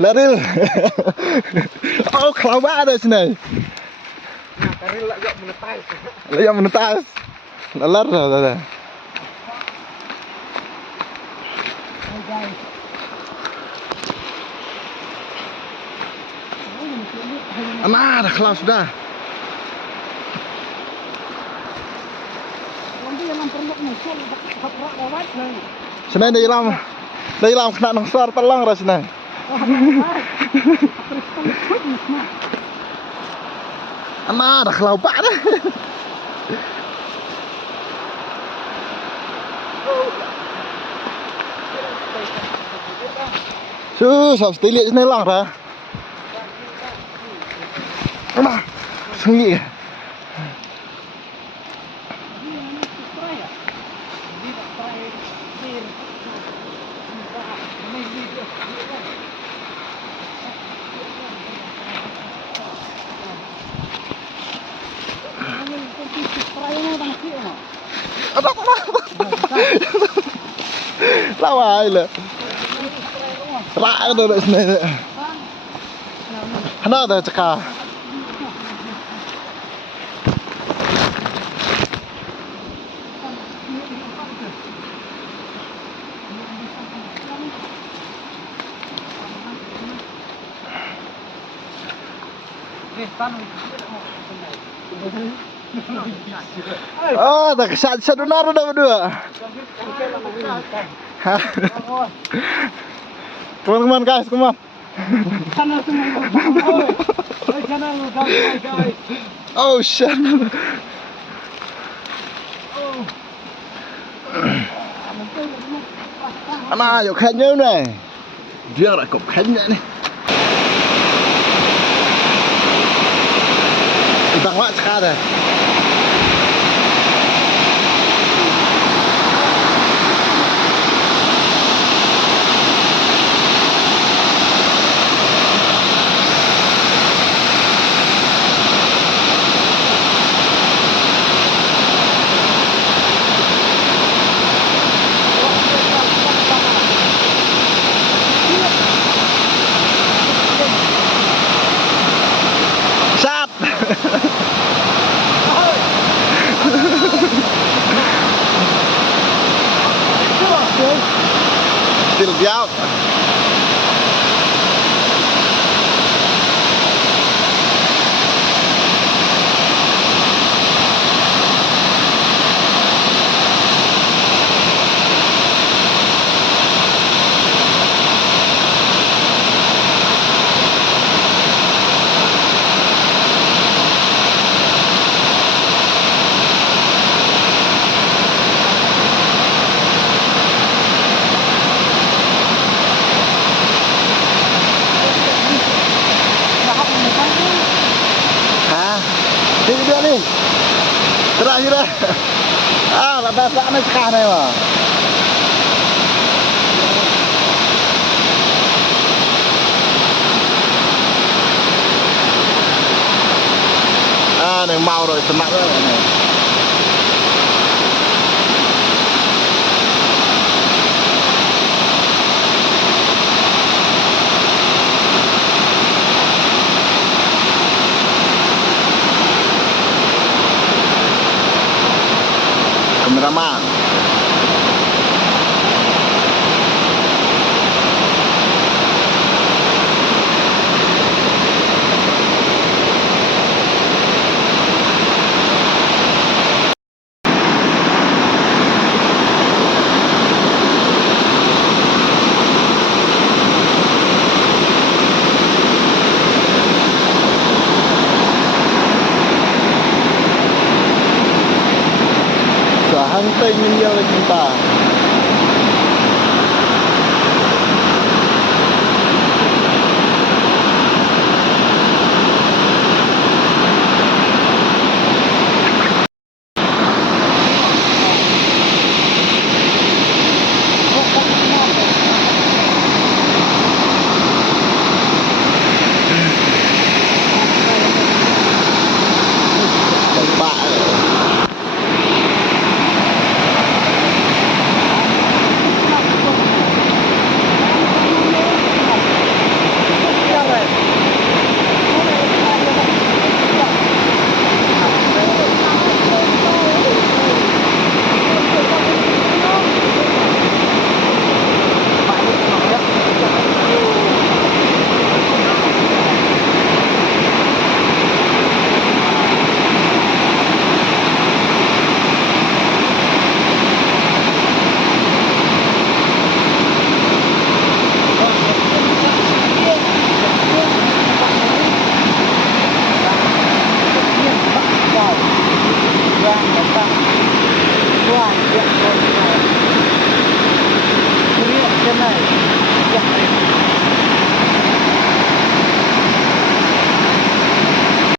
Laril. Oh, kelawar ada sini. Karil agak menetas. Yang menetas. Lalar dah. Ana, dah kelau sudah. Sini dari lam kena nongsor pelang ras sini. Ana, dah kelau pak dah. Sab stilik sini lang dah. Ana, sengi. Lawa ile. Rak tu dak sini. Hana dah cekah. Oh, dah kesat donar dah berdua. Teman-teman guys, come on. Oh shit. Ana, yuk kayaknya nih. Dia nak kop kayaknya nih. Tentang wak sekarang. Still be out. Ini dia nih. Terakhir dah. Lepas sana sekarang ni mah. Ni mau rồi, semak rồi.